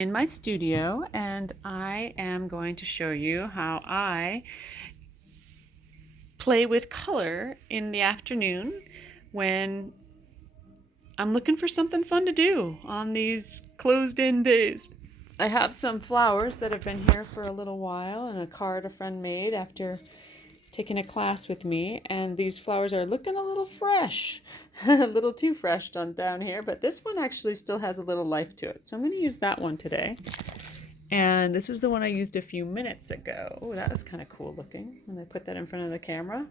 In my studio, and I am going to show you how I play with color in the afternoon when I'm looking for something fun to do on these closed-in days. I have some flowers that have been here for a little while and a card a friend made after taking a class with me, and these flowers are looking a little fresh, a little too fresh down here, but this one actually still has a little life to it. So I'm going to use that one today. And this is the one I used a few minutes ago. Oh, that was kind of cool looking when I put that in front of the camera.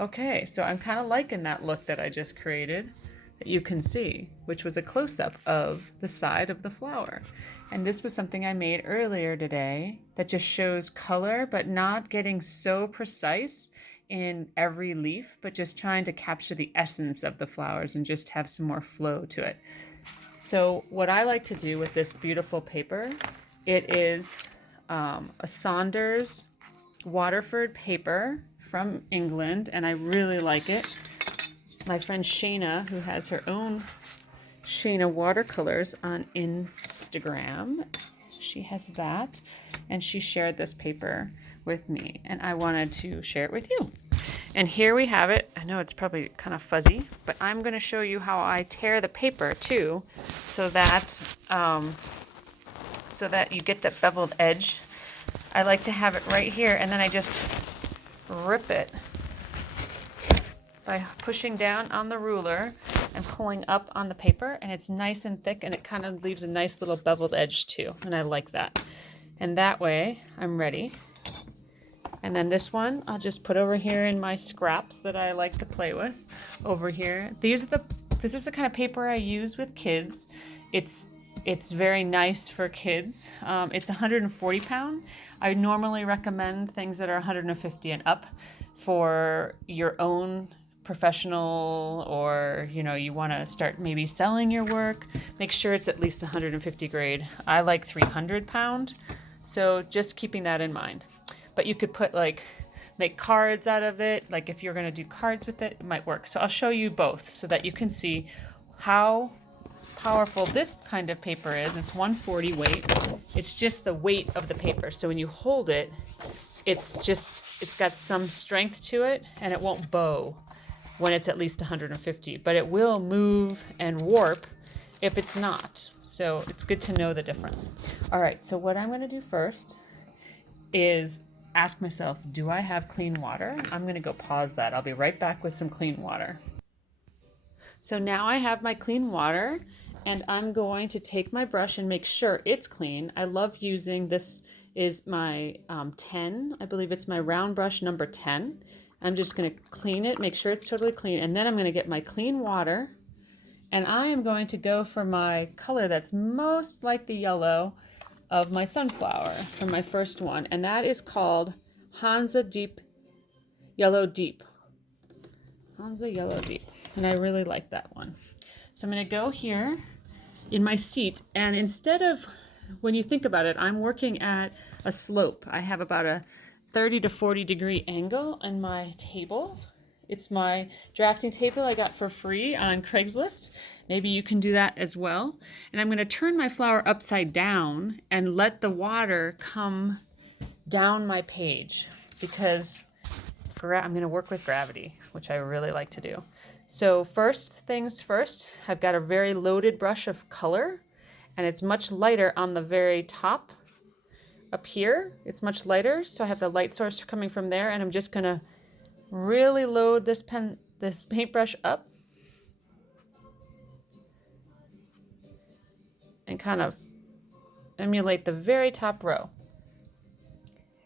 Okay, so I'm kind of liking that look that I just created that you can see, which was a close-up of the side of the flower. And this was something I made earlier today that just shows color, but not getting so precise in every leaf, but just trying to capture the essence of the flowers and just have some more flow to it. So what I like to do with this beautiful paper, it is a Saunders Waterford paper from England, and I really like it. My friend Shayna, who has her own Shayna Watercolors on Instagram, she has that, and she shared this paper with me, and I wanted to share it with you. And here we have it. I know it's probably kind of fuzzy, but I'm going to show you how I tear the paper too, so that you get that beveled edge. I like to have it right here, and then I just rip it by pushing down on the ruler and pulling up on the paper, and it's nice and thick, and it kind of leaves a nice little beveled edge too, and I like that. And that way I'm ready. And then this one I'll just put over here in my scraps that I like to play with over here. This is the kind of paper I use with kids. It's very nice for kids. It's 140 pound. I normally recommend things that are 150 and up for your own professional, or you want to start maybe selling your work. Make sure it's at least 150 grade. I like 300 pound, so just keeping that in mind. But you could put make cards out of it. Like if you're going to do cards with it, it might work. So I'll show you both so that you can see how powerful this kind of paper is. It's 140 weight. It's just the weight of the paper. So when you hold it, it's got some strength to it, and it won't bow when it's at least 150, but it will move and warp if it's not. So it's good to know the difference. All right, so what I'm going to do first is ask myself, do I have clean water? I'm going to go pause that. I'll be right back with some clean water. So now I have my clean water, and I'm going to take my brush and make sure it's clean. I love using this is my 10. I believe it's my round brush number 10. I'm just going to clean it, make sure it's totally clean, and then I'm going to get my clean water, and I am going to go for my color that's most like the yellow of my sunflower from my first one, and that is called Hansa Deep Yellow Deep. Hansa Yellow Deep, and I really like that one. So I'm going to go here in my seat, and instead of, when you think about it, I'm working at a slope. I have about a 30 to 40 degree angle on my table. It's my drafting table I got for free on Craigslist. Maybe you can do that as well. And I'm going to turn my flower upside down and let the water come down my page, because I'm going to work with gravity, which I really like to do. So first things first, I've got a very loaded brush of color, and it's much lighter on the very top. Up here, it's much lighter, so I have the light source coming from there, and I'm just going to really load this paintbrush up and kind of emulate the very top row.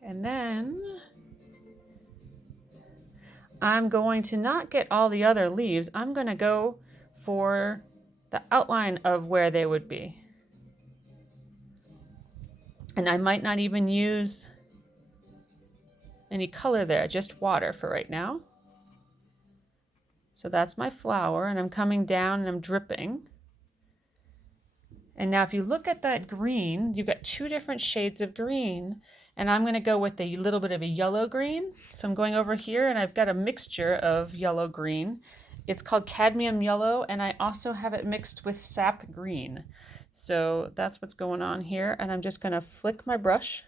And then I'm going to not get all the other leaves. I'm going to go for the outline of where they would be. And I might not even use any color there, just water for right now. So that's my flower, and I'm coming down and I'm dripping. And now if you look at that green, you've got two different shades of green, and I'm going to go with a little bit of a yellow green. So I'm going over here, and I've got a mixture of yellow green. It's called cadmium yellow, and I also have it mixed with sap green. So that's what's going on here. And I'm just going to flick my brush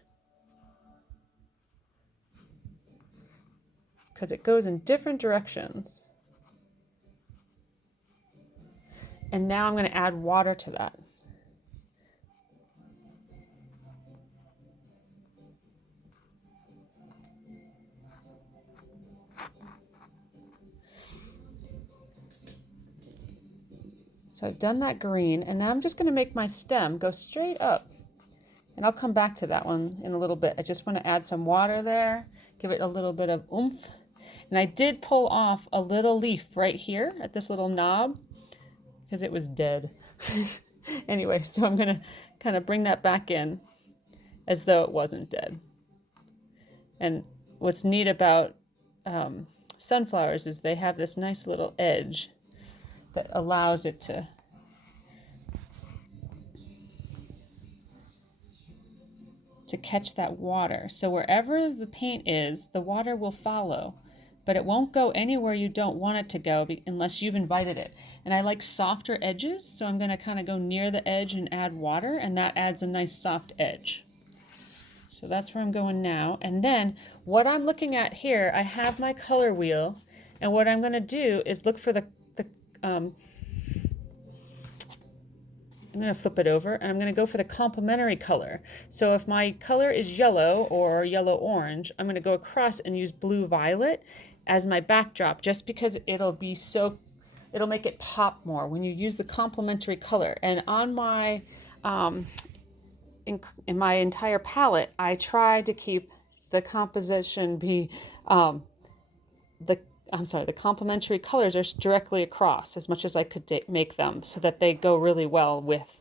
because it goes in different directions. And now I'm going to add water to that. So I've done that green, and now I'm just going to make my stem go straight up. And I'll come back to that one in a little bit. I just want to add some water there, give it a little bit of oomph. And I did pull off a little leaf right here at this little knob because it was dead. Anyway, so I'm going to kind of bring that back in as though it wasn't dead. And what's neat about sunflowers is they have this nice little edge that allows it to catch that water. So wherever the paint is, the water will follow, but it won't go anywhere you don't want it to go unless you've invited it. And I like softer edges, so I'm going to kind of go near the edge and add water, and that adds a nice soft edge. So that's where I'm going now. And then what I'm looking at here, I have my color wheel, and what I'm going to do is look for I'm going to flip it over, and I'm going to go for the complementary color. So if my color is yellow or yellow-orange, I'm going to go across and use blue-violet as my backdrop, just because it'll make it pop more when you use the complementary color. And on my, in my entire palette, I try to keep the composition be, the complementary colors are directly across as much as I could make them so that they go really well with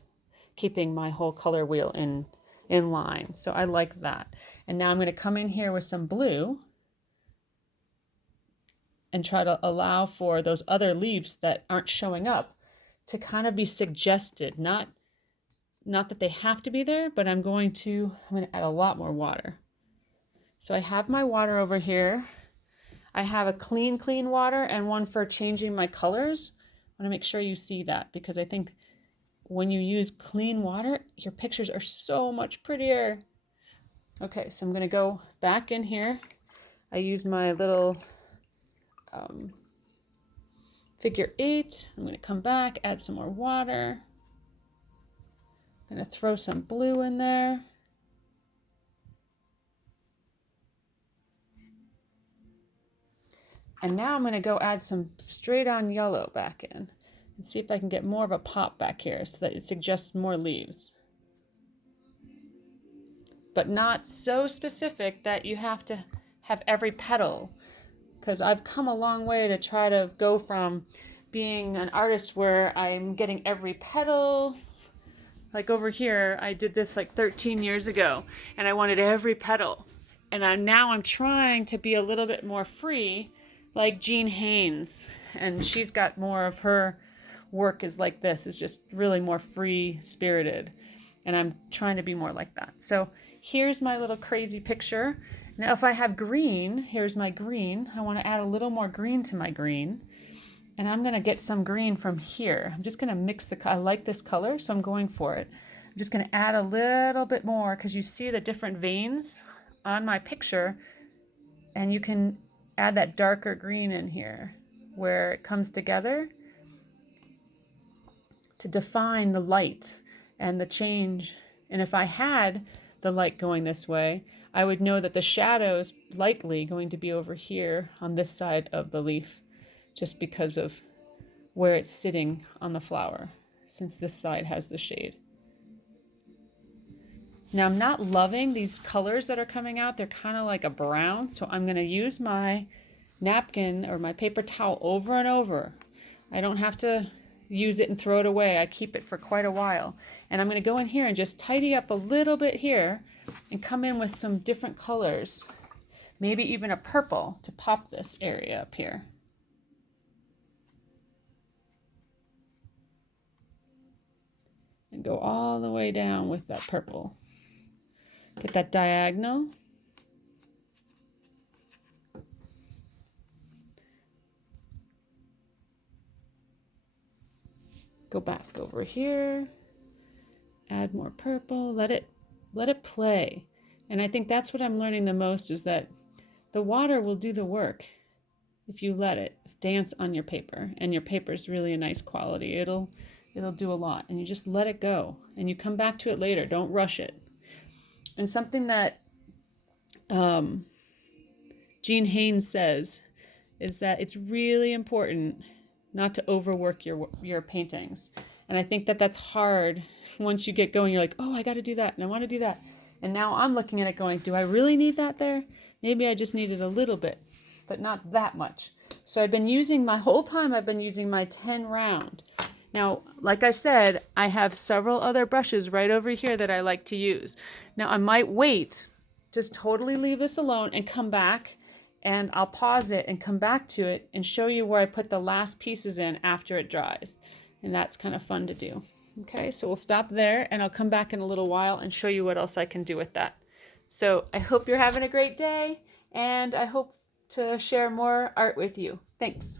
keeping my whole color wheel in line. So I like that. And now I'm going to come in here with some blue and try to allow for those other leaves that aren't showing up to kind of be suggested. Not that they have to be there, but I'm going to add a lot more water. So I have my water over here. I have a clean water and one for changing my colors. I want to make sure you see that because I think when you use clean water, your pictures are so much prettier. Okay, so I'm going to go back in here. I use my little figure 8. I'm going to come back, add some more water. I'm going to throw some blue in there. And now I'm going to go add some straight on yellow back in and see if I can get more of a pop back here so that it suggests more leaves. But not so specific that you have to have every petal, because I've come a long way to try to go from being an artist where I'm getting every petal. Like over here, I did this like 13 years ago and I wanted every petal. And now I'm trying to be a little bit more free, like Jean Haynes, and she's got more of her work is like this, is just really more free spirited, and I'm trying to be more like that. So here's my little crazy picture. Now if I have green, here's my green. I want to add a little more green to my green, and I'm going to get some green from here. I'm just going to mix I like this color, so I'm going for it. I'm just going to add a little bit more because you see the different veins on my picture, and you can add that darker green in here where it comes together to define the light and the change. And if I had the light going this way, I would know that the shadow's likely going to be over here on this side of the leaf, just because of where it's sitting on the flower, since this side has the shade. Now I'm not loving these colors that are coming out. They're kind of like a brown, so I'm going to use my napkin or my paper towel over and over. I don't have to use it and throw it away. I keep it for quite a while. And I'm going to go in here and just tidy up a little bit here and come in with some different colors, maybe even a purple to pop this area up here. And go all the way down with that purple. Get that diagonal. Go back over here. Add more purple, let it play. And I think that's what I'm learning the most, is that the water will do the work if you let it dance on your paper, and your paper is really a nice quality. It'll do a lot, and you just let it go, and you come back to it later. Don't rush it. And something that Jean Haynes says is that it's really important not to overwork your paintings. And I think that that's hard. Once you get going, you're like, oh, I got to do that, and I want to do that. And now I'm looking at it going, do I really need that there? Maybe I just need it a little bit, but not that much. So I've been using my 10 round. Now, like I said, I have several other brushes right over here that I like to use. Now, I might wait, just totally leave this alone and come back, and I'll pause it and come back to it and show you where I put the last pieces in after it dries. And that's kind of fun to do. Okay, so we'll stop there, and I'll come back in a little while and show you what else I can do with that. So I hope you're having a great day, and I hope to share more art with you. Thanks.